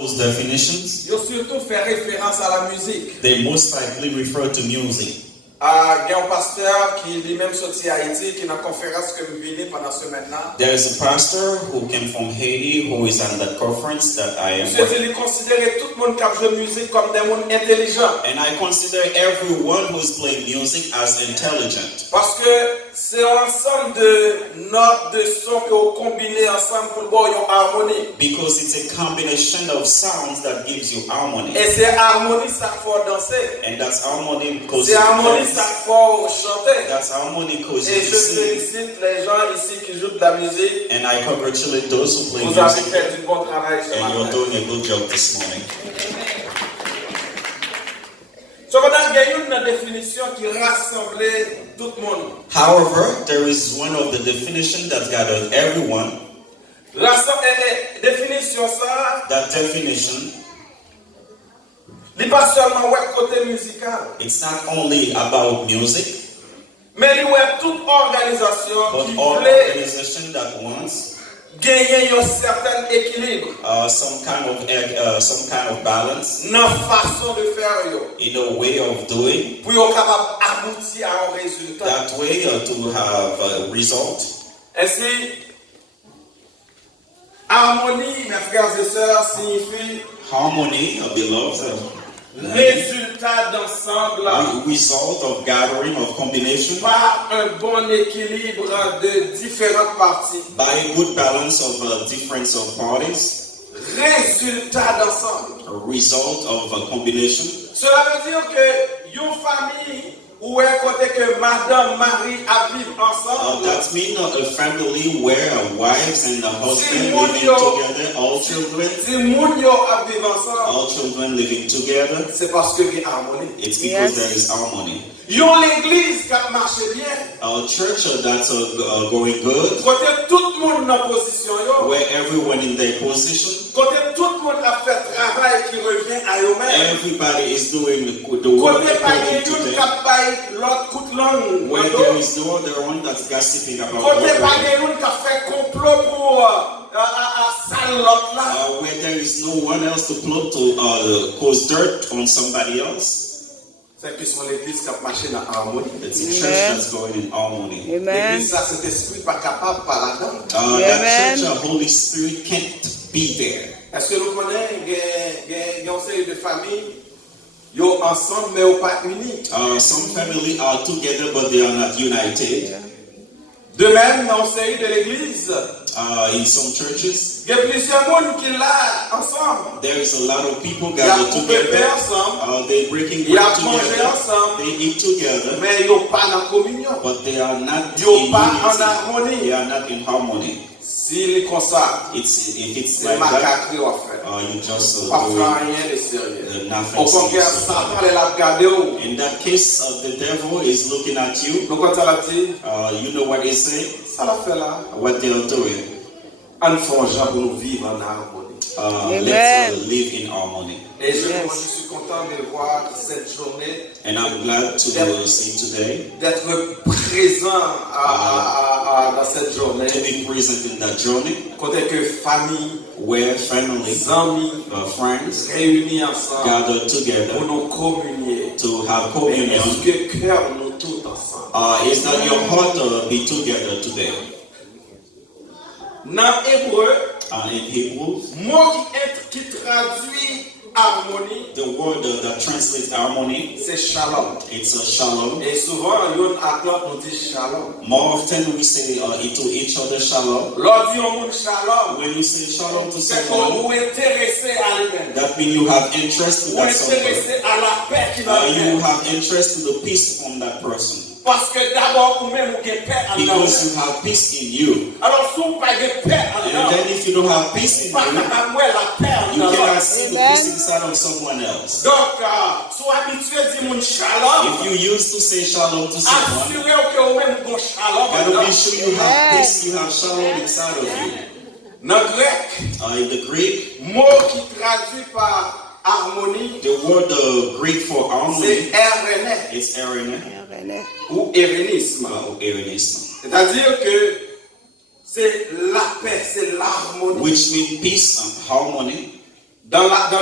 Those definitions, ils ont surtout fait référence à la musique. they most likely refer to music. Il y a un pasteur qui lui-même sorti à Haïti, qui est dans la conférence que nous venons pendant ce semaine-là. There is a pastor who came from Haiti who is on that conference that I am Monsieur with. dit, il considère tout le monde qui a joué musique comme des gens intelligents. And I consider everyone who's playing music as intelligent. Parce que c'est un ensemble de notes, de sons que vous combinez ensemble pour avoir une harmonie. Because it's a combination of sounds that gives you harmony. Et c'est harmonie ça faut danser. And that's harmony because C'est you harmonie dance. ça faut chanter. That's harmony because Et you je sing. félicite les gens ici qui jouent de la musique. And I congratulate those who play Vous avez music. fait du bon travail ce And you're matin. doing a good job this morning. Cependant, il y a une définition qui rassemblait tout le monde. However, there is one of the definitions that gathers everyone. Définition ça, That definition, il n'est pas seulement ouais côté musical, it's not only about music, mais il y a toute organisation but qui all voulait organization that wants gagner un certain équilibre some kind of balance dans la façon de faire yo, in a way of doing. pour être capable d'aboutir à un résultat. That way to have a result. Ainsi, harmonie, mes frères et sœurs, signifie Harmony, beloved, résultat d'ensemble a result of gathering, of combination, par un bon équilibre de différentes parties. by a good balance of difference of parties, Résultat d'ensemble. a result of a combination. Cela veut dire que une famille où est côté que madame, mari à vivre ensemble, That means a family where wives and the husband Si living moun together, all children, si moun yo à vivre ensemble, all children living together. c'est parce que il y a harmonie. It's because Yes. there is harmony. Yon l'église qui marche bien, A church that's going good, côté tout le monde dans position yo, where everyone in their position, côté tout le monde a fait travail qui revient à eux-mêmes. everybody is doing the work Côté pas according to yon them. qui paye l'autre coup de langue. Where there is no other one that's gossiping about Côté what pas we're yon qui fait complot pour saler l'autre là. where there is no one else to plot to cause dirt on somebody else. C'est que son l'église qui marche dans harmonie. It's a church that's going in harmony. Amen. L'église, ça, cet esprit pas capable par là-dedans. That Amen. church, Holy Spirit can't be there. Est-ce que nous connaissons une série de familles, ils sont ensemble mais ils sont pas unis. Some family are together but they are not united. De même, dans une série de l'église, In some churches, il y a plusieurs personnes qui sont là ensemble. there is a lot of people Ils ont gathered coupé together. ensemble, They breaking ils bread ont mangé together. ensemble, They eat together, mais ils ne sont pas en communion. but they are not Ils ne in sont pas en unity. harmonie. They are not in harmony. S'il est comme ça, If it's c'est like that, macaque à faire. you just Pas doing faire rien de sérieux. nothing Au contraire, serious. Satan est là regarder où. In that case, the devil is looking at you. Donc, quand elle a dit, You know what they say? ça l'a fait là. What they are doing. En faisant pour nous vivre en harmonie. Let's live in harmony. Et je suis content de voir cette journée, And I'm glad to see today, d'être présent dans cette journée. to be present in that journey, Côté que famille, where family, amis, friends réunis ensemble gather pour together nous communier. to have Est-ce communion. que cœur nous tous ensemble? It's not your heart to be together today. Dans hébreu, In Hebrew, mot qui traduit harmonie, the word that translates harmony, c'est shalom. it's a shalom. Et souvent, yon atlante nous dit shalom. More often we say to each other shalom. Lors dit on shalom, When you say shalom to c'est qu'on someone, vous intéressé à lui-même. that means you have interest to Vous that someone. intéressé à la paix qui va You venir. have interest to the peace from that person. Parce que d'abord, vous-même, vous avez paix en dedans. Because you have peace in you. Alors, si vous n'avez pas de paix en And dedans, then if you don't have peace in pas you, capable de voir la paix en you dedans. cannot see the Amen. peace inside of someone else. Donc, sois habitué à dire mon shalom. If you used to say shalom to someone, Assurez-vous que vous-même, vous avez shalom en gotta dedans. be sure you have peace, you have shalom inside of you. Dans le grec, In the Greek, mot qui traduit par harmonie, the word Greek for harmony, c'est erené it's erene ou érénisme. or erenism, C'est-à-dire que c'est la paix, c'est l'harmonie. which means peace and harmony. Dans le latin,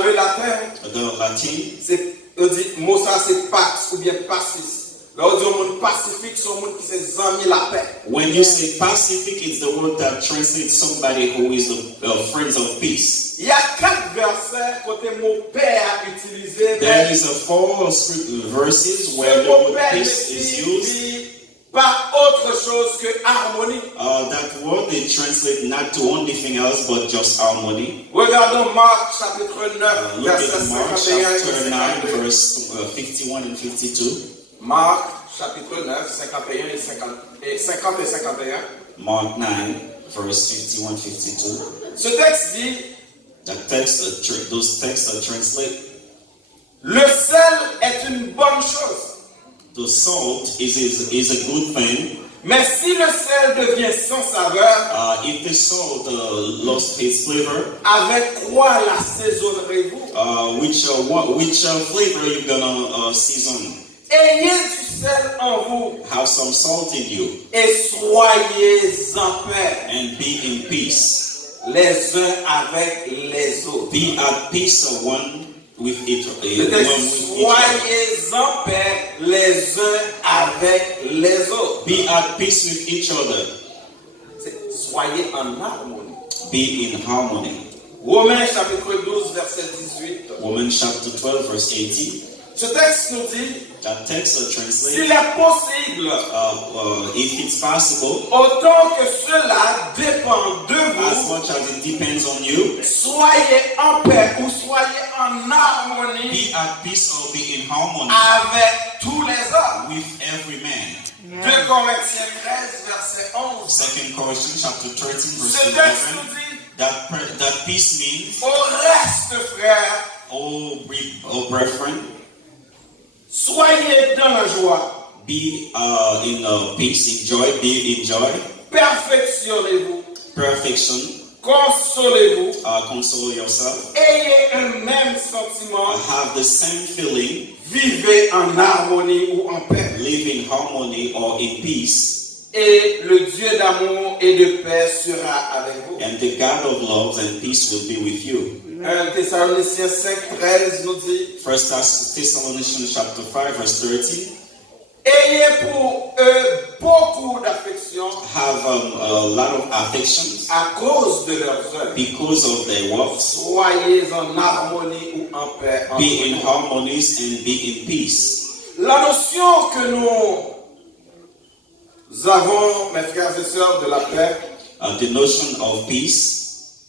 The Latin, on dit mot ça c'est pax ou bien passis. Là on dit un monde pacifique, c'est un monde qui s'est amis la paix. when you say pacific, it's the word that translates somebody who is the friends of peace. Il y a 4 versets côté mot paix à utiliser. There is a 4 verses Ce where the mot word paix peace is used. signifie pas autre chose que harmonie. That word they translate not to anything else but just harmony. Regardons Marc chapitre 9, Look verset at Mark 51 chapter 9, et 52. verse 51 and 52. Marc chapitre 9, 51 et 50 et 51. Mark 9, verse 51, 52. Ce texte dit, Those texts are translate. le sel est une bonne chose. The salt is a good thing. Mais si le sel devient sans saveur, If the salt lost its flavor, avec quoi l'assaisonnerez-vous? which flavor you gonna season? Ayez du sel en vous Have some salt in you et soyez en paix and be in peace. les uns avec les autres. Be at peace one with each Le one texte, with each other. soyez en paix les uns avec les autres. Be at peace with each other. Soyez en harmonie. Be in harmony. Romains chapitre 12, verset 18. Romans chapter 12, verse 18. Ce texte nous dit, That text translates, s'il est possible, if it's possible, autant que cela dépend de as vous, much as it depends on you, soyez en paix ou soyez en harmonie be at peace or be in harmony avec tous les hommes. with every man. 2 Corinthiens 13, verset 11. 2 Corinthians chapter 13, verse Ce texte 11. nous dit, That peace means, au reste, frères, oh brethren, soyez dans la joie, be in peace, in joy, be in joy, perfectionnez-vous, perfection, consolez-vous, console yourself, ayez un même sentiment, have the same feeling, vivez en harmonie ou en paix. live in harmony or in peace, Et le Dieu d'amour et de paix sera avec vous. and the God of love and peace will be with you. 1 Thessaloniciens 5, 13 nous dit, 1 Thessalonians chapter 5, verse 13. ayez pour eux beaucoup d'affection Have a lot of affections à cause de leurs œuvres. because of their works. Soyez en harmonie ou en paix. entre Be in vous. harmonies and be in peace. La notion que nous avons, mes frères et sœurs, de la paix The notion of peace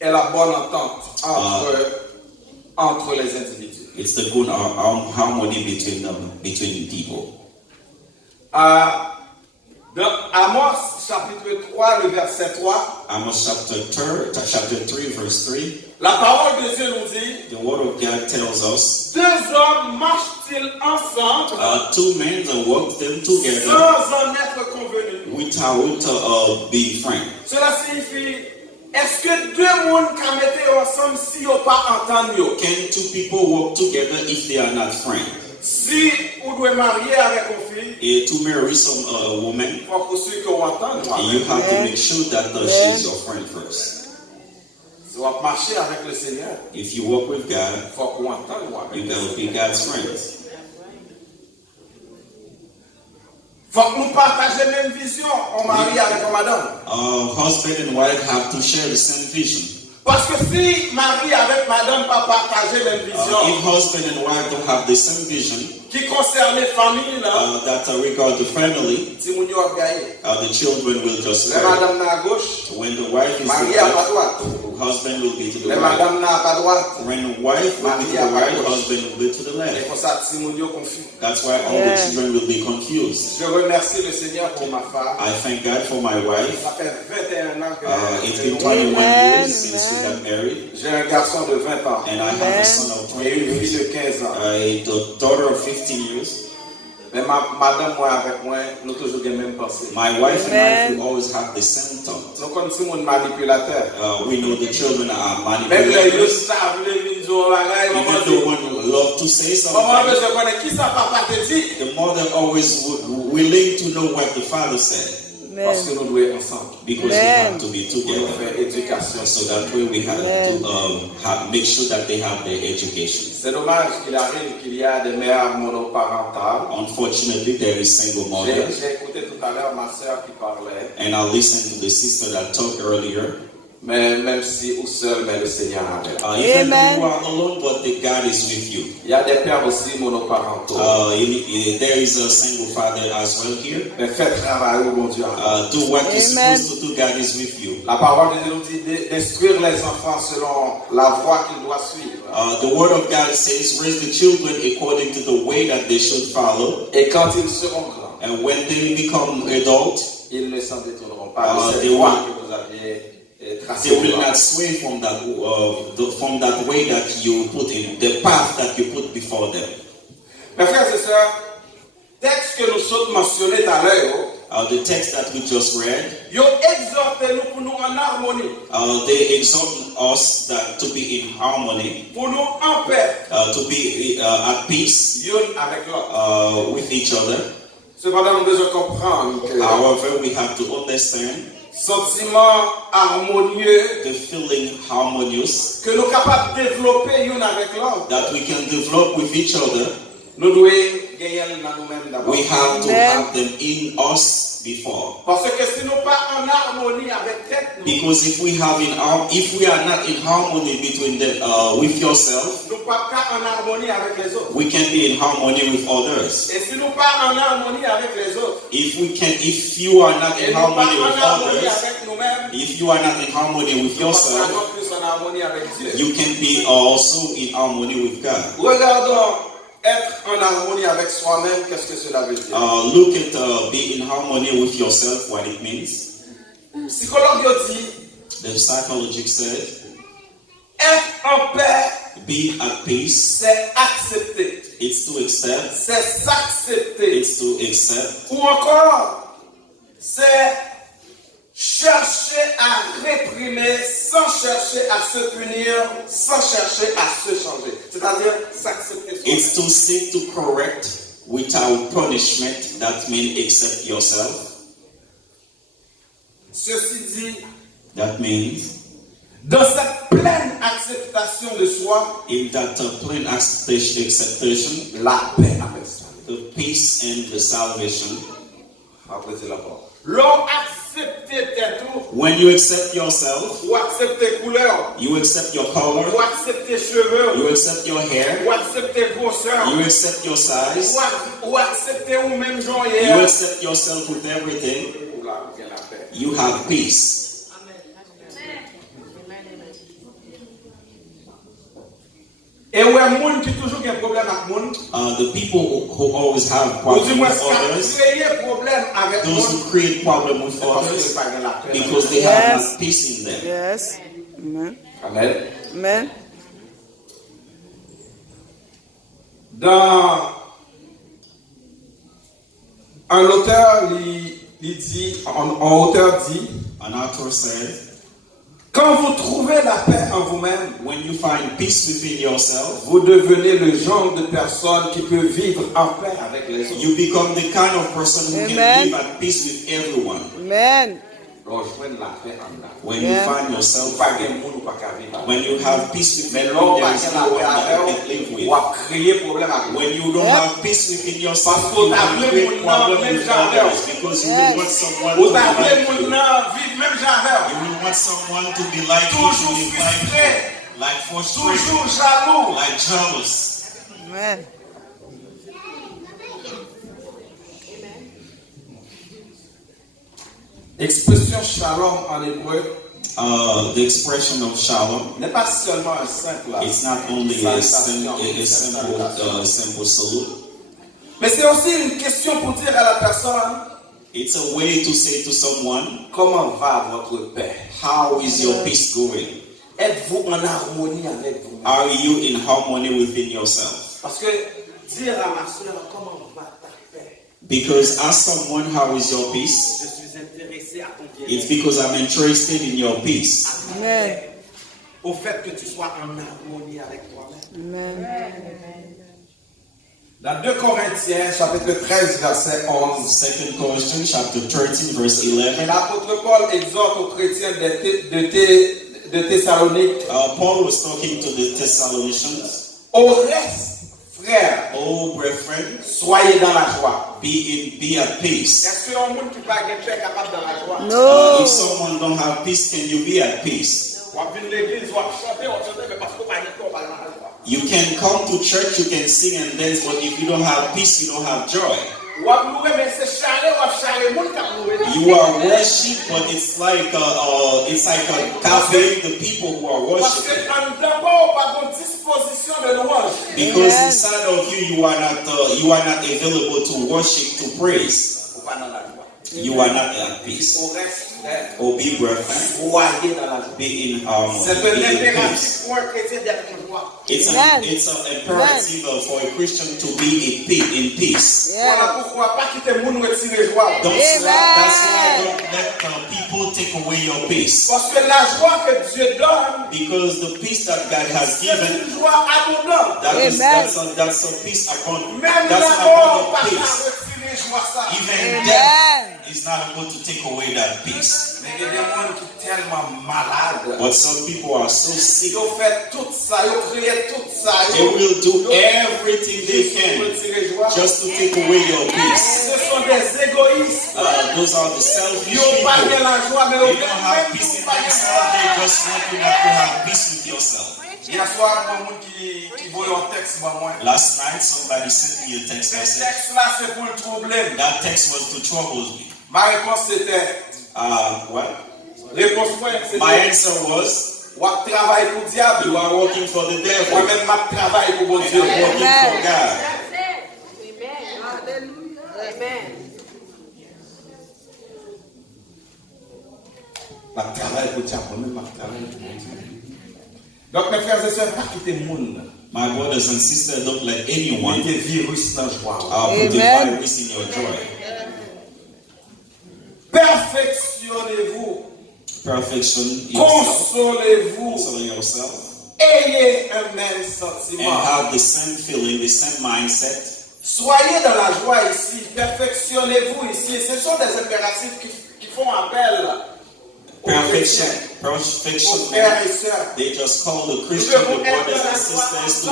est la bonne entente entre les individus. it's the good harmony between people. Dans Amos chapitre 3, le verset 3, Amos chapter 3, verse 3. la parole de Dieu nous dit, The word of God tells us, 2 hommes marchent-ils ensemble two men walk them together sans en être convenus. without being friends. Cela signifie, est-ce que 2 mondes qui mettent ensemble si ils n'ont pas entendu? Can two people walk together if they are not friends? Si vous devez marier avec une fille, To marry some woman, il faut que ceux qui ont entendu. you have to make sure that she's your friend first. Si vous marcher avec le Seigneur, If you walk with God, il faut qu'on entende avec you le will Seigneur. be God's friends. Il faut que nous partagions la même vision, on marie avec une madame. Husband and wife have to share the same vision. Parce que si mari avec madame pas partager la même If vision, husband and wife don't have the same vision qui concerne les familles, là, that regard the family, si vous avez gagné. the children will just Les spread. madame n'a à gauche, When the wife is mari the à pas left, droite. husband will be to the Les right. madame n'a pas droite. When the wife will be to the right, husband will be to the Et left. pour ça, si vous avez confus. That's why all the children will be confused. Je remercie le Seigneur pour ma femme. I thank God for my wife. Ça fait 21 ans que It's que been nous- 21 Amen. years since we got married, j'ai un garçon de 20 ans and I have a son of 20 et une fille years, de 15 ans. a daughter of 15 years. Mais madame, moi, avec moi, nous toujours les mêmes pensées. My wife and I Amen. will always have the same thought. Nous connaissons mon manipulateur. We know the children are Même les manipulators. savent les vidéos, bagaille, Even maman the dit, one who love to say maman veut something, se connaître qui ça papa te dit. the mother always willing to know what the father said. Parce que nous devons être ensemble. because we have to be Pour nous together. faire éducation. So that way we have to make sure that they have their education. C'est dommage qu'il arrive qu'il y a des mères monoparentales. Unfortunately, there is single J'ai mothers, écouté tout à l'heure ma soeur qui parlait. and I listened to the sister that talked earlier. Mais même si ou seul, mais le Seigneur avec. Even though you are alone, but the God is with you. Il y a des pères aussi monoparentaux. There is a single father as well here. Mais faites travail au bon Dieu. Do what you're supposed to do. God is with you. La parole de Dieu nous dit d'instruire les enfants selon la voie qu'ils doivent suivre. The word of God says, raise the children according to the way that they should follow. Et quand ils seront grands, And when they become adult, ils ne s'en détourneront pas de cette they voie que vous aviez tracée. they will not sway from that way that you put in, the path that you put before them. Mes frères et sœurs, texte que nous sommes mentionnés tout à l'heure, The text that we just read, ils exhortent nous pour nous en harmonie, they exhort us that to be in harmony, pour nous en paix, to be at peace l'un avec l'autre. with each other. Cependant, nous devons comprendre que However, we have to understand sentiment harmonieux the feeling harmonious que nous sommes capables de développer l'un avec l'autre, that we can develop with each other. nous devons gagner dans nous-mêmes d'abord. We have to have them in us before. Parce que si nous pas en harmonie avec tête, nous Because if we are not in harmony between them with yourself, ne pas en harmonie avec les autres. we can be in harmony with others. Et si nous pas en harmonie avec les autres, If you are not et in nous pas harmony en with harmonie others, avec nous-mêmes, if you are not in harmony with nous pas yourself, plus en harmonie avec Dieu. you can be also in harmony with God. Regardons être en harmonie avec soi-même, qu'est-ce que cela veut dire? Look at be in harmony with yourself, what it means. Psychologue dit, The psychologist said, être en paix, be at peace. c'est accepter, It's to accept. c'est s'accepter. It's to accept. Ou encore, c'est chercher à réprimer sans chercher à se punir, sans chercher à se changer. C'est-à-dire s'accepter soi-même. It's to seek to correct without punishment. That means accept yourself. Ceci dit, That means dans cette pleine acceptation de soi, in that plain acceptation, la paix avec ça. the peace and the salvation. Après, c'est la parole. L'homme accepte tes tout, When you accept yourself, ou accepte tes couleurs, you accept your color, ou accepte tes cheveux, you accept your hair, ou accepte tes grosseurs, you accept your size, ou accepte ou même genre you hier. accept yourself with everything, Ou là, il y a la paix. you have peace. Et où est le monde qui toujours a un problème avec le monde? The people who always have Ou problems du moins, with qui a others, créé un problème avec le those monde, who create problems with parce qu'ils others, n'ont pas la paix. because they have not peace in them. Yes. Amen. Amen. Amen. Dans un auteur, il dit, un auteur dit, An author said, quand vous trouvez la paix en vous-même, when you find peace within yourself, vous devenez le genre de personne qui peut vivre en paix avec les autres. you become the kind of person who Amen. can live at peace with everyone. Amen. Rejoindre la paix en nous. When Yeah. you find yourself, Pas de monde ou pas qu'à vivre. when you have peace within Mais you, l'homme there pas is qu'à la no one paix that you avec can live ou with. à créer problème avec When you don't Yeah. have peace within yourself, Parce you qu'on a will appelé create mon problems nom, with même others genre. because you Yes. will want someone to Vous be appelez like mon you. nom, vive même genre. You will want someone to be like you, Toujours to be like frustré, you, like frustrated, toujours jaloux. like jealous. Amen. Expression shalom en hébreu The expression of shalom, n'est pas seulement un simple it's not only a simple salutation, simple salute. mais c'est aussi une question pour dire à la personne It's a way to say to someone, comment va votre paix. how is your peace going? Êtes-vous en harmonie avec vous? Are you in harmony within yourself? Parce que dire à ma soeur comment va ta paix, Because ask someone, how is your peace? je suis intéressé à ton It's bien-être, because I'm interested in your peace. à ta Amen. paix, au fait que tu sois en harmonie avec toi-même. Amen. Dans 2 Corinthiens, chapitre 13, verset 11, 2 Corinthians chapter 13, verse 11. l'apôtre Paul exhorte aux chrétiens de Thessalonique. Paul was talking to the Thessalonians. Au reste, frères, Oh, brethren, soyez dans la joie. be at peace. Est-ce que un monde qui parle de est capable dans la joie? No. If someone don't have peace, can you be at peace? On va venir l'église, on va chanter, mais parce qu'on va être dans la joie. You can come to church, you can sing and dance, but if you don't have peace, you don't have joy. On va louer, mais c'est charler, on va charler, monde qui a loué. You are worship, but it's like a cafe, the people who are Parce que worshiping. en d'abord, pas de disposition de louange. Because Amen. inside of you, you are not available to worship, to praise. On va dans la joie. You are not at peace. Au reste, frères, Oh, be brethren, soyez dans la joie. be in harmony, C'est un be in impératif peace. pour un chrétien d'être en joie. It's Amen. an imperative for a Christian to be in peace. Yeah. Voilà pourquoi pas quitter le monde retirer joie. That's Amen. why don't let people take away your peace. Parce que la joie que Dieu donne, Because the peace that God has c'est given, une joie abondante. that's a peace upon, Même that's la an mort pas abundant qu'à peace. retirer joie ça. Even Amen. death is not able to take away that peace. Mais il y a des gens qui sont tellement malades. But some people are so sick. Ils ont fait tout ça, ils ont créé tout ça. They will do everything they can retirer joie. just to take away your peace. Ce sont des égoïstes. Those are the selfish Ils n'ont pas people. de la joie, mais They ils don't have peace in themselves. They just want you not to have peace with yourself. Hier soir, il y a un monde qui voit un texte pour moi. Last night, somebody sent me a text Ce message. texte-là, c'est pour le problème. That text was to trouble me. Ma réponse c'était, What? réponse moi, My c'était, answer was, on travaille pour le diable. you are working for the devil. Moi-même, je travaille pour mon And Dieu. I'm working Amen. for God. Je travaille pour le diable. Moi-même, je travaille pour mon Dieu. Donc, mes frères et sœurs, pas quitter le monde. My brothers and sisters, don't let anyone Mettez virus dans la joie. put the Amen. virus in your joy. Perfectionnez-vous. Perfection yourself. Consolez-vous. Console yourself. Ayez un même And sentiment. have the same feeling, the same mindset. Soyez dans la joie ici. Perfectionnez-vous ici. Ce sont des impératifs qui font appel aux Perfection. chrétiens, Perfection. aux frères et sœurs. They just call the Christian, the brothers and sisters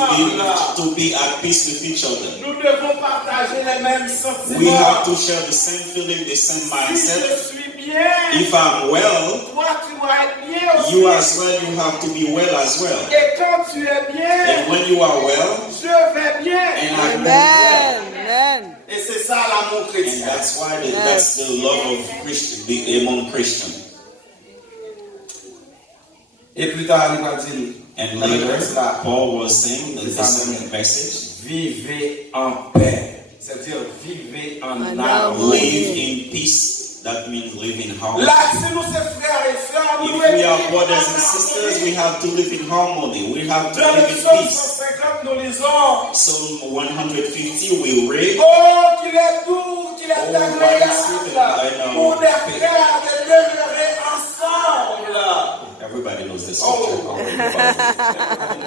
to be at peace with each other. Nous devons partager les mêmes We have sentiments. to share the same feeling, the same Si mindset. je suis bien, If I'm well, toi tu dois être bien aussi. you as well, you have to be well as well. Et quand tu es bien, And when you are well, je vais bien. and I'm Amen. well, Amen. Et c'est ça l'amour and chrétien. that's why that's the love of Christian among Christians. Et plus tard, il va dire, And dans le later, texte là, Paul was saying the same message: vivez en paix. C'est-à-dire, vivez en En harmonie. live in peace. That means live in harmony. Là, si nous sommes frères et sœurs, nous If we devons are vivre brothers en and sisters, harmonie. we have to live in harmony. We have to Dans le live in psaume peace. 150, nous lisons, Psalm 150, we read, oh, qu'il est doux, qu'il est Oh, agréable pour des frères de demeurer ensemble. everybody knows this Oh. scripture.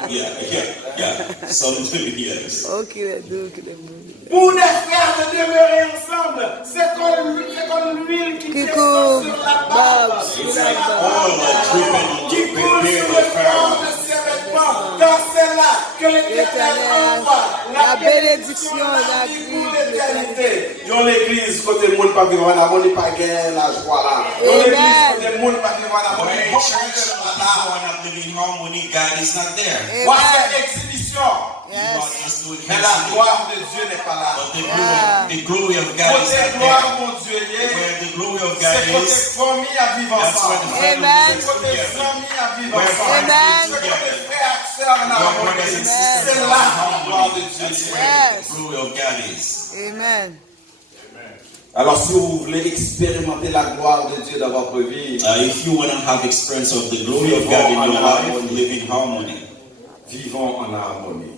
Yeah. Psalm 20, yes. Okay, do the movie. Pour des frères de demeurer ensemble, c'est comme l'huile qui Qui descend coule, sur la barbe, Babs, It's sur like la all barbe, dripping on qui the coule sur beard le of corps Pharaoh. de ses vêtements. Car c'est là que l'Éternel envoie la bénédiction de la vie pour l'éternité. Dans l'église, côté le monde pas vivre en harmonie, pas gagner la joie là. Dans l'église, côté le monde pas vivre en But harmonie, in bon church, Dieu if là. you are not living in harmony, God is not there. Voilà l'exhibition. You are Yes. just doing Mais la exhibition. gloire de Dieu n'est pas là. But the glory of God is Côté not gloire, there. mon Dieu, Where the glory of God c'est côté is, famille à vivre that's where the ensemble. family Amen. lives C'est côté together. famille à vivre Where ensemble. friends Amen. live C'est côté together. frères et sœurs en Where brothers and harmonie. sisters C'est are là in la gloire de harmony. Dieu. That's Yes. where the glory of God is. Amen. Alors si vous voulez expérimenter la gloire de Dieu dans votre vie, If you want to have experience of the glory of God in your life, live in harmony. vivons en harmonie.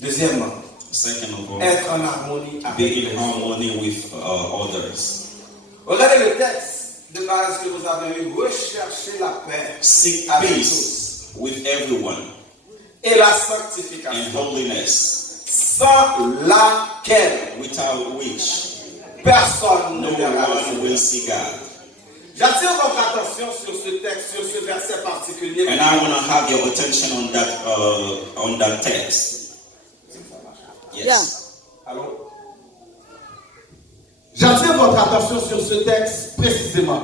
Deuxièmement, Second of all, être en harmonie avec be les in autres. harmony with others. Regardez le texte de base que vous avez eu. Recherchez la paix Seek avec peace with everyone tous et la and sanctification. holiness. sans laquelle without which personne no ne verra le one Seigneur. will see God. J'attire votre attention sur ce texte, sur ce verset particulier. And I want to have your attention on that text. Yes. Allô? J'attire votre attention sur ce texte précisément.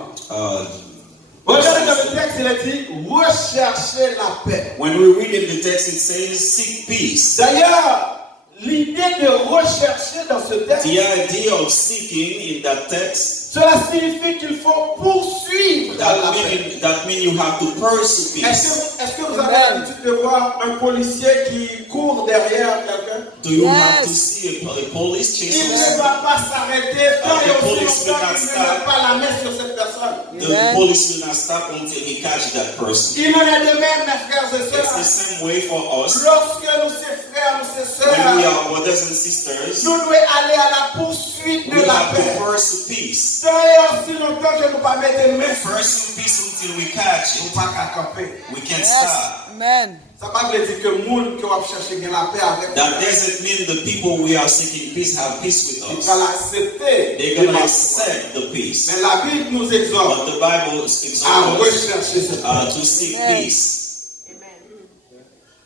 Regardez dans le texte, il est dit recherchez la paix. When we read in the text, it says, seek peace. D'ailleurs, l'idée de rechercher dans ce texte, The idea of seeking in that text, cela signifie qu'il faut poursuivre dans la paix. that means you have to pursue peace. Est-ce que vous avez l'habitude de voir un policier qui court derrière quelqu'un? Do you Yes. have to see a police Il chasing ne someone? va pas s'arrêter tant The et aussi police will longtemps not qu'il ne stop. met pas la main sur cette personne. The Amen. police will not stop until he catches that person. Il en est de même, mes frères et It's the sœurs. same way for us. Lorsque nous, ces frères, nous, ces When we sœurs, are brothers and sisters, nous devons aller à la poursuite de we la have paix. to pursue peace. Tant et aussi longtemps que nous ne pas mettre main sur Pursue peace until we catch nous it. pas qu'à camper. We can't Yes. stop. Amen. Ça ne veut pas dire que le monde qui va chercher la paix avec That doesn't mean the people we are seeking peace have peace with il us. va l'accepter. They're going to accept the peace. Mais la Bible nous exhorte But the Bible à exhorts us rechercher cette paix. to seek Amen. peace.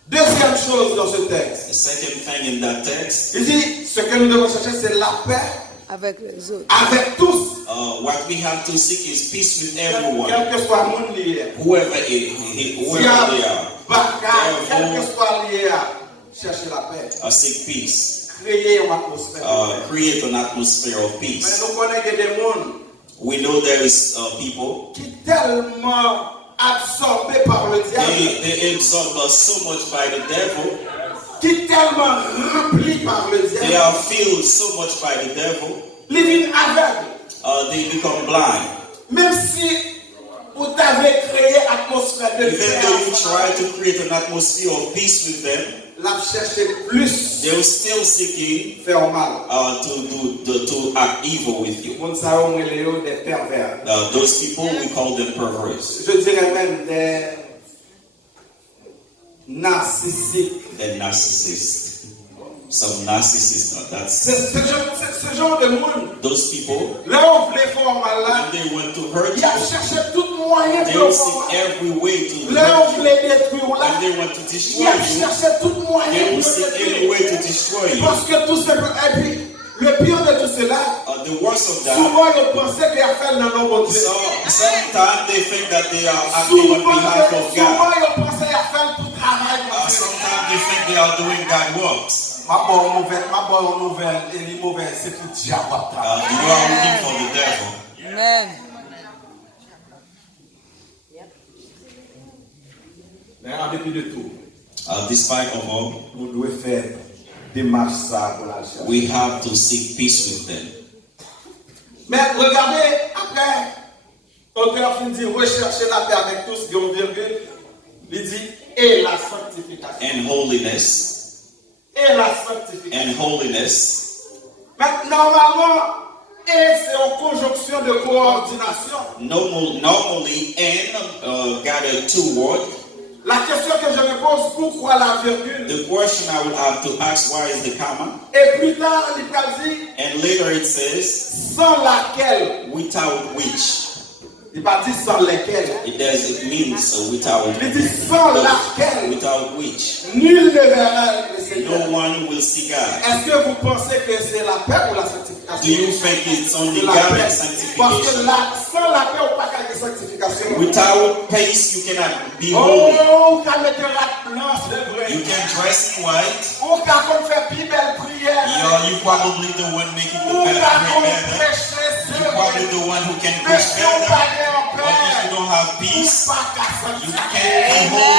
Deuxième chose dans ce texte, The second thing in that text, il dit ce que nous devons chercher, c'est la paix Avec les autres. avec tous. what we have to seek is peace with Quel everyone, que soit le monde lié. whoever they are. Baka, quel que soit lié à chercher la paix. Seek peace. Créer une atmosphère. Create an atmosphere of Mais peace. nous connaissons des mondes We know there is people, qui tellement absorbés par le diable, they absorb us so much by the devil. qui tellement remplis par le They diable, are filled so much by the devil. living aveugle. They become blind. Même si vous avez créé atmosphère de Even though you paix, try to create an atmosphere of peace with them, la chercher plus, they're still seeking faire mal. to act evil with you. Moun sa yo mwele yo des pervers. Those people, we call them perverse. Je dirais même des narcissiques. They're narcissists. Some narcissists are that. Ce genre de monde, Those people, là on voulait faire mal là, when they want to hurt il a you, cherché tout moyen they pour will faire seek mal. every way to Là hurt on you. voulait détruire là, When they want to destroy il a you, cherché tout moyen they will pour seek any détruire. way to destroy you. Parce que tout simplement, et puis le pire de tout cela, The worst of that, souvent ils pensaient qu'il a fait le nom de Dieu. so sometimes they think that they are acting on behalf of God. Souvent ils pensaient qu'il a fait tout travail. Sometimes they think they are doing God works. Ma bonne nouvelle, et les mauvais, c'est tout diable. You are looking for the devil. Amen. Mais en dépit de tout, Despite of all, nous devons faire des marches ça pour la chercher. we have to seek peace with them. Mais regardez, après, auteur finit de rechercher la paix avec tous, il dit, et la sanctification. And holiness. Et la sanctification. And holiness. Mais normalement, et c'est en conjonction de coordination. Normally, and gathered two words. La question que je me pose, pourquoi la virgule? The question I would have to ask, why is the comma? Et plus tard, il dit, And later it says, sans laquelle. without which. Il pas dit sans lesquelles. It means without. Il dit sans laquelle. Without which. Nul ne verra le Seigneur. No one will see God. Est-ce que vous pensez que c'est la paix ou la sanctification? Do you think it's only C'est la God paix. and Parce sanctification? que sans la paix, on pas qu'à sanctification. Without peace, you cannot be holy. Oh, on peut mettre la blanche, c'est vrai. You can dress in white. On peut faire plus belle prière. You probably the one making the On best peut prayer better. prêcher, c'est You're probably vrai. the one who can Mais preach si on better. pas en But if you paix, don't have on peace, pas qu'à you sanctifier. can't be holy.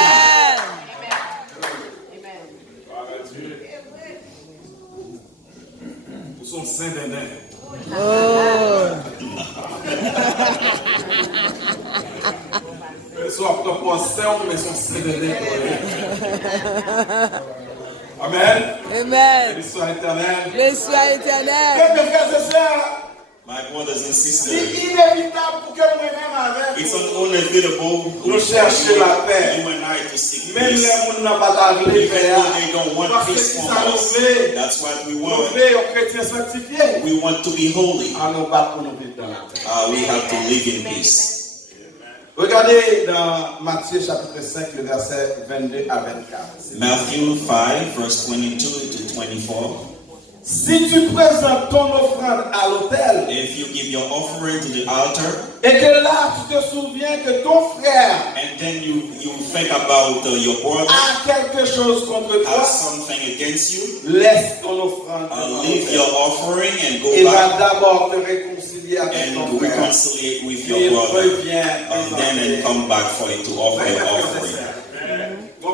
Nous sommes saints d'Indien. Oh. Ils sont saints, mais ils sont saints d'Indien. Amen. Amen. L'histoire éternelle. Le soir éternel. Mes frères et sœurs, My brothers and C'est sisters, inévitable pour que moi-même avec it's vous, unavoidable nous cherchions la paix. you and I to seek Même les peace. gens n'ont pas d'argent, Even though they don't want parce que peace si from ça nous us, fait, that's what we nous want. voulons un chrétien sanctifié. We want to be holy. Ah, nous pas pour nous vivre dans la paix. We have to live in peace. Regardez dans Matthieu chapitre 5, le verset 22 à 24. Matthew 5, verse 22 to 24. Si tu présentes ton offrande à l'autel If you give your offering to the altar, et que là tu te souviens que ton frère and then you think about your brother a quelque chose contre toi, has something against you, laisse ton offrande devant leave l'autel. your offering and Et go va back d'abord te réconcilier avec ton and frère. reconcile with Puis your brother, reviens and then and come back for it to offer your offering. Il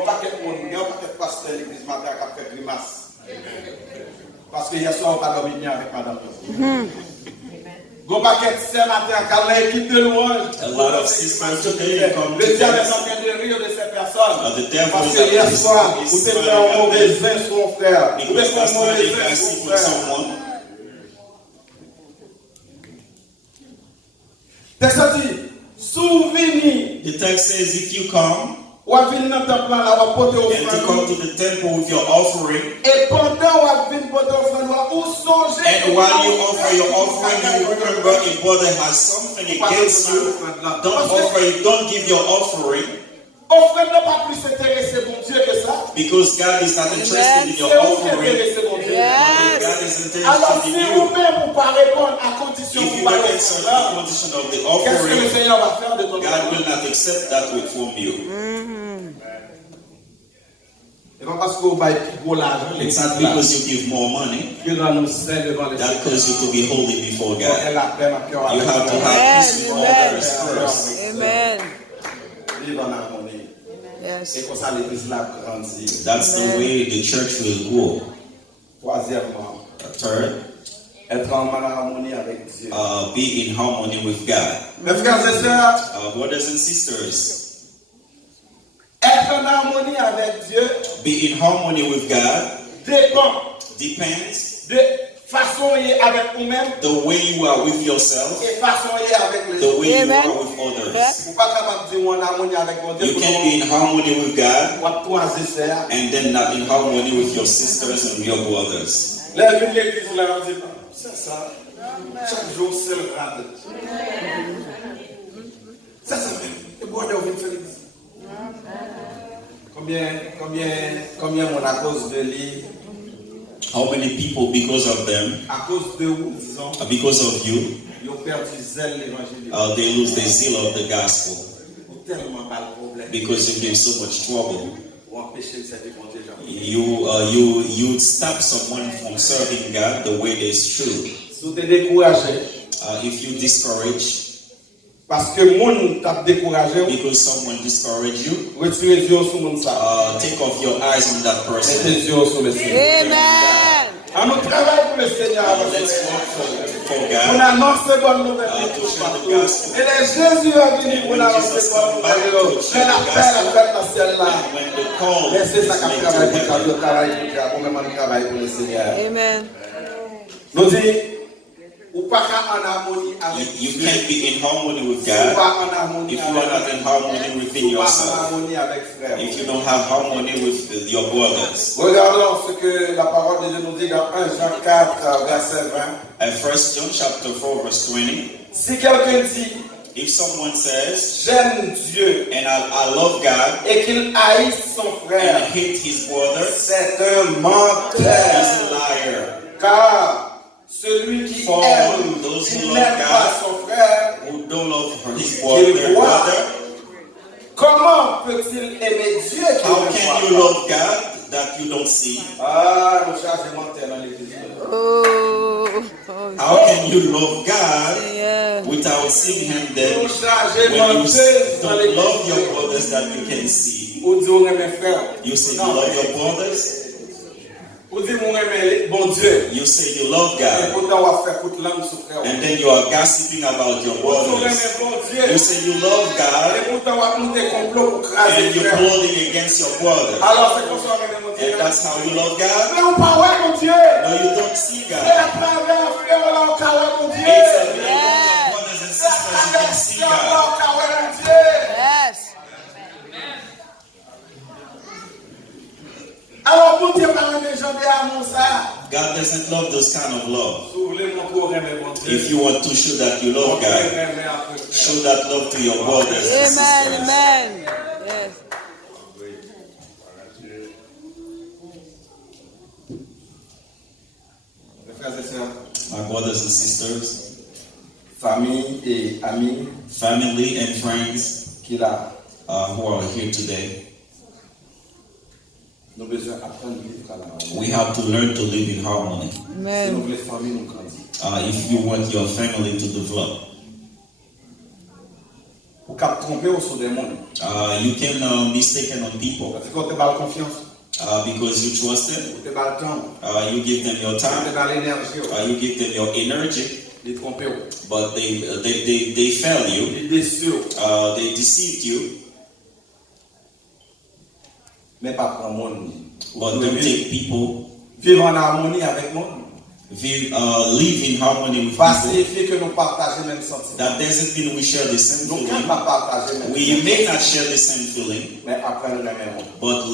n'y a pas de pasteur à l'église matin qui a fait grimace. Parce que hier soir, on n'a pas dormi bien avec madame. Il n'y a pas de sœur matin qui a l'équipe de louange. A lot of sisters today come Le diable est together. en train de rire de ces personnes. The devil Parce is que hier at soir, vous his avez fait un mauvais vin sur mon frère. Vous avez because fait last un mauvais night he vin got sur sick mon with frère. someone. Texte dit, souvenez, The text says, if you come ou à venir dans le temple là, ou à porter and to come offrande. to the temple with your offering, Et pendant ou à venir porter offrande, ou songez. and while you offer your offering, you remember a brother has something against you, don't give your offering, Offrande n'a pas plus intéressé mon Dieu que ça. because God is not interested in C'est your vous qui offering. intéressez mon Dieu. Yes. God is Alors si interested in you. vous-même vous ne pas répondre à condition If que you vous don't parlez answer de the condition of the qu'est-ce que le offering, Seigneur va faire de ton God offrande? will not accept that from you. Et pas parce que vous avez plus gros l'argent, les It's not là, because you give more money qui rend nous saints devant les that cause you to be holy before Pour God. qu'elle la paix, ma cœur You avec have to moi. have peace with Amen. others first. Amen. Vivre en harmonie. Et Yes. comme ça, l'église là grandit. That's the way the church will grow. Troisièmement, Third, être en harmonie avec Dieu. be in harmony with God. Mes frères et sœurs, Brothers and sisters, être en harmonie avec Dieu be in harmony with God dépend depends de façon y est avec vous-même the way you are with yourself, et façon y est avec les the autres. way you Amen. are with others. Vous ne pouvez pas capable de dire en harmonie avec mon Dieu You pour can be in harmony with God pour croiser ça. and then not in harmony with your sisters and your brothers. Là, je viens de l'église, on leur dit, c'est ça. Chaque jour, c'est le rade. C'est ça même. Et bon, on vient faire l'église. Combien mon à cause de lui, How many people, because of them, à cause de vous, disons, because of you, ils ont perdu zèle l'évangile. they lose the zeal of the gospel Pour tellement pas le problème. because you give so much trouble. Pour empêcher de servir mon Dieu. You stop someone from serving God the way it's true. Si vous êtes découragé, If you discourage parce que le monde t'a découragé, because someone discourage you, retirez les yeux sur le monde. take off your eyes on that Mettez person. les yeux sur le Seigneur. Amen. À nous travail pour le Seigneur. Let's work for On God. annonce les bonnes nouvelles To share the partout. gospel. Et les Jésus est venu pour annoncer les bonnes nouvelles. Mais l'appel a fait dans ce ciel-là. And when the call is Laissez ça made qui to travaille pour heaven, le travail pour le travail pour le Seigneur. Amen. Nous dit, ou pas en harmonie avec you Dieu. can't be in harmony with Ou God pas en harmonie if you are not in harmony within Ou pas en yourself. harmonie avec frère. If you don't have harmony with your brothers. Regardons ce que la parole de Dieu nous dit dans 1 Jean 4, verset 20. 1 John chapter 4 verse 20. Si quelqu'un dit, If someone says, j'aime Dieu, and I love God et qu'il haïsse son and frère, hate his brother, c'est un he's menteur. a liar. Car celui qui For aime, those who qui love n'aime pas God, son frère, who don't love his qu'il brother, voit, comment peut-il aimer Dieu qui how ne can you voit pas? love God that you don't see? Ah, nous chargeons menteur dans l'église. Oh. How can you love God Yeah. without seeing him then Nous chargeons when you menteur dans don't love your l'église. brothers that you can see? Ou dit, on aime mes frères. You say you Non. love your brothers, Ou dit, on aime bon Dieu. you say you love Et God, pourtant, on va faire toute l'âme sur frère. and then you are gossiping about your Ou dit, on aime brothers. bon You Dieu. say you love God, Et pourtant, on va monter complot pour craser and you're frère. plotting against your brother. Alors, c'est comme ça qu'on aime mon Dieu. Dieu. And that's how you love God. Mais on parle ouais, mon Dieu. No, you don't see C'est God. à travers un frère là, on parle ouais, mon Dieu. It's a way your brothers and C'est à sisters you travers can un see frère là, God. on parle ouais, mon Dieu. Yes. Alors, pour Dieu, par un gens à mon ça. God doesn't love those kind of love. Si vous voulez mon cours, mon Dieu. If you want to show that you love God, show that love to your brothers and Amen. sisters. Amen. Yes. Mes frères et sœurs, My brothers and sisters, famille et amis family and friends qui là, who are here today, nous avons besoin d'apprendre à vivre à la harmonie. we have to learn to live in harmony. Si nous Amen. voulons famille nous grandir. If you want your family to develop, Pour cap tromper au sur des mondes. you can mistaken on people Parce que quand tu as confiance, because you trust them, tu as le temps, you give them your tu time, as l'énergie, you give them your energy, de tromper. but they fail you, Il est déçu, they deceived you, mais pas pour le monde. but don't take people. Vivre en harmonie avec le monde. Live in harmony with Pas people. signifie que nous partageons les mêmes sentiments. That doesn't mean we share the same Nous ne feeling. pouvons pas partager les mêmes We may not share the same feeling, mais apprendre les mêmes. but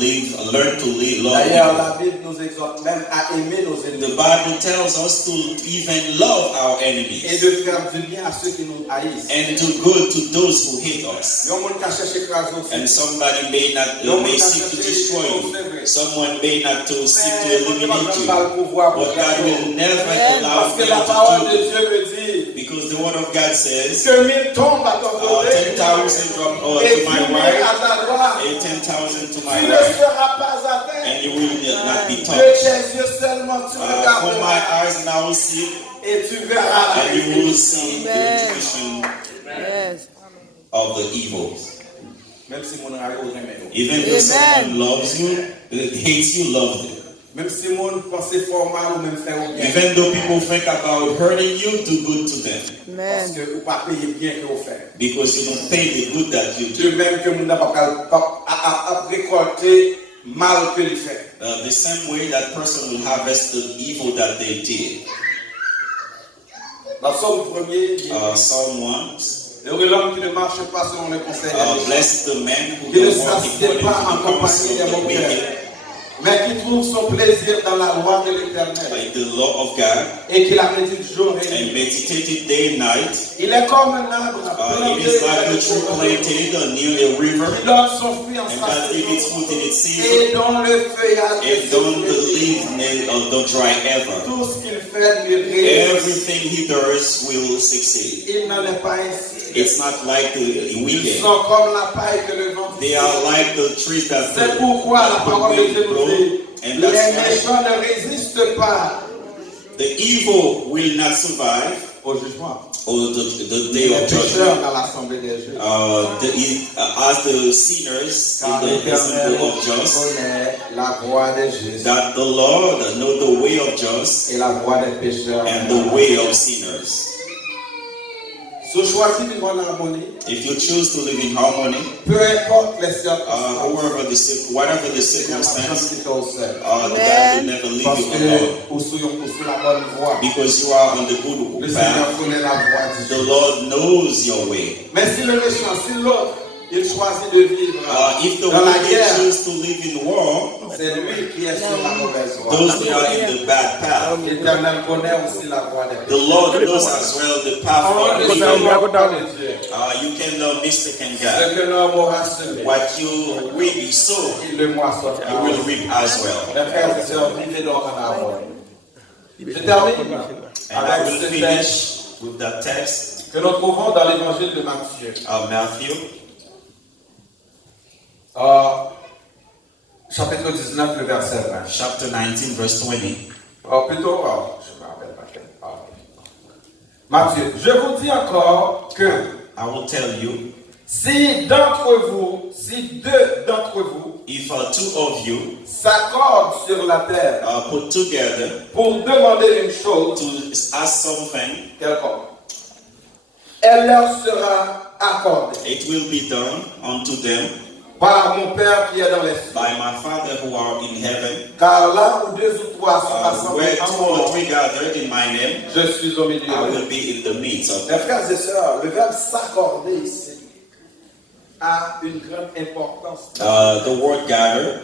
learn to love D'ailleurs, people. la Bible nous exhorte même à aimer nos The ennemis Bible tells us to even love our et enemies de faire du bien à ceux qui nous haïssent. and do good to those who hate us. Il y a un monde qui a cherché à écraser aussi. And somebody may seek to destroy you. Someone may not to seek to Mais on ne eliminate peut you. pas le pouvoir pour But God will never allow parce que them la parole to de do it. Dieu me dit Because the word of God says, que 1000 tombent à ton côté 10,000 drop et to my 10 000 right, à ta droite. and 10,000 to Tu my ne right, seras pas atteint. and you will not be De touched. tes yeux seulement tu For my regarderas eyes and I will see, et tu verras la and you will vérité. see the Amen. retribution Yes. of the evils. Même si mon arrière au remède. Even though Amen. someone loves you, hates you, loves you. Même si mon pensée formale ou même faire au bien. Even though people think about hurting you, do good to them. Parce Amen. que vous ne pas payer bien que vous faites. Because you don't pay the good that you do. De même que mon n'a pas récolter mal que il fait. The same way that person will harvest the evil that they did. Dans Somme 1er, Psalm 1. heureux l'homme qui ne marche pas selon les conseils des méchants, Bless the man who qui ne don't walk s'assied according pas en to the counsel compagnie des of the moqueurs, wicked, mais qui trouve son plaisir dans la loi de l'Éternel by the law of God, et qui la médite jour et and nuit. meditate it day and night. Il est comme un arbre It is like a tree planted near a river, qui donne son fruit en and sa that give its saison fruit in its season, et dont le feuillage and don't believe don't dry ever. tout ce qu'il fait lui réussit. Everything he does will succeed. Il n'en est pas ainsi. It's not like the Ils wicked. sont comme la paille que le vent They are like the trees that C'est pourquoi la parole de wind Dieu nous blow, dit and les that's why méchants ne résistent pas the evil will not survive au jugement. or the day Les of pécheurs judgment. dans l'assemblée des juifs. As the sinners Car in the l'Éternel assembly of just, connaît la voie des justes that the Lord know the way of just et la voie des pécheurs. and the way of sinners. Si vous choisissez de vivre en harmonie, If you choose to live in harmony, peu importe les circonstances, whatever the il n'y a pas de circumstance, qui sont seuls. God will never leave Parce you alone. que vous sur la bonne voie. Because you are on the Le good Seigneur path. connaît la voie du The juste. Lord knows your way. Mais si le méchant, si l'autre, il choisit de vivre If the dans la wicked guerre, choose to live in war, c'est lui qui est sur la mauvaise voie. those who are in the bad path, L'Éternel connaît aussi la voie des the Lord knows as well the path Parole of de evil. Dieu. You can mistake Ce God. que l'homme aura semé, What you will sow, il le moissonnera. you will reap as well. Mes frères et sœurs, vivez donc en harmonie. Je termine And I avec will ce texte finish with that text que nous trouvons dans l'évangile de Matthieu. of Matthew, Chapitre 19, le verset 20. chapter 19, verse 20. Plutôt, je me rappelle pas quel. Matthieu, je vous dis encore que I will tell you, si deux d'entre vous if two of you s'accordent sur la terre put together pour demander une chose to ask something, quelconque, elle leur sera accordée. it will be done unto them par mon Père qui est dans les cieux. by my Father who are in heaven. Car là où deux ou trois sont Where assemblés en two mon or nom, three gathered in my name, je suis au milieu. I will be in the midst of them. Mes frères et sœurs, le verbe s'accorder ici a une grande importance. The word gather.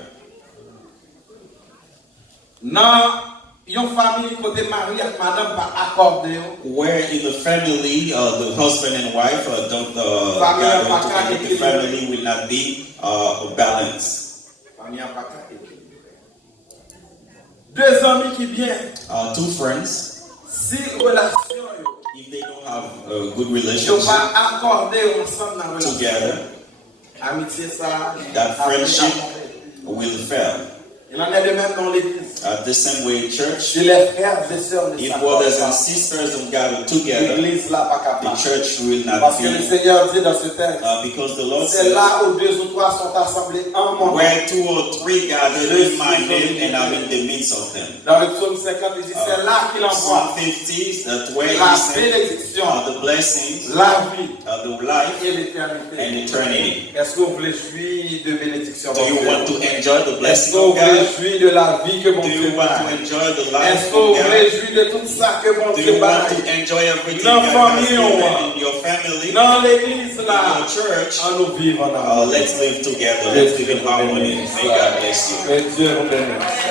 Dans une famille côté mari et madame pas accordé, Where in the family, the husband and wife don't Family gather pas together, the équilibré. family will not be balanced. famille pas équilibré. Deux amis qui viennent, Two friends, si relation if they don't have a good ne relationship pas accorder ensemble dans la relation, together, amitié ça, that friendship accorder. will fail. Il en est de même dans l'église. The same way in church, Si les frères et sœurs ne if s'accordent brothers and pas, sisters don't gather together, l'église là pas the capable. church will not Parce que le be, Seigneur dit dans ce texte, because the Lord c'est says, là où deux ou trois sont assemblés en mon nom. where two or three gathered in my name, and I'm in the midst of them. Dans le psaume 50, il dit, c'est là qu'il envoie Psalm 50, that where la he sent bénédiction, the blessings, la vie the life, et l'éternité. and eternity. Est-ce que vous voulez jouir de bénédiction? Do you want to enjoy the Est-ce blessing que vous of voulez God? jouir de la vie que mon Do Dieu you want to donne? enjoy the Est-ce life que vous of voulez God? jouir de tout ça que mon Do Dieu you want to donne? enjoy everything Dans God has famille, given on in your family, Dans l'église in là, your church? en nous vivant en amour. Let's live together. Let's live in harmony. May God bless you. Que Dieu vous bénisse.